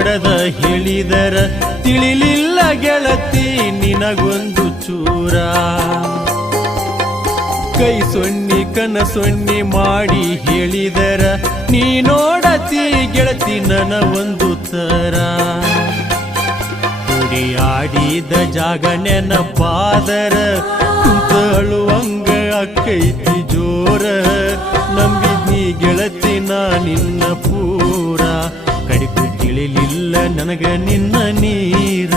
ಪಡೆದ ಹೇಳಿದರ ತಿಳಿಲಿಲ್ಲ ಗೆಳತಿ ನಿನಗೊಂದು ಚೂರ ಕೈ ಸೊನ್ನಿ ಕನ ಸೊನ್ನಿ ಮಾಡಿ ಹೇಳಿದರ ನೀ ನೋಡತಿ ಗೆಳತಿ ನನ್ನ ಒಂದು ತರ ಆಡಿದ ಜಾಗ ನೆನಪಾದರ ಕುಂತ ಅಳುವಂಗ ಅಕ್ಕೈತಿ ಜೋರ ನಂಬಿದ್ನಿ ಗೆಳತಿ ನಾ ನಿನ್ನ ಪೂರ ಕಡಿಪು ತಿಳಿಲಿಲ್ಲ ನನಗ ನಿನ್ನ ನೀರ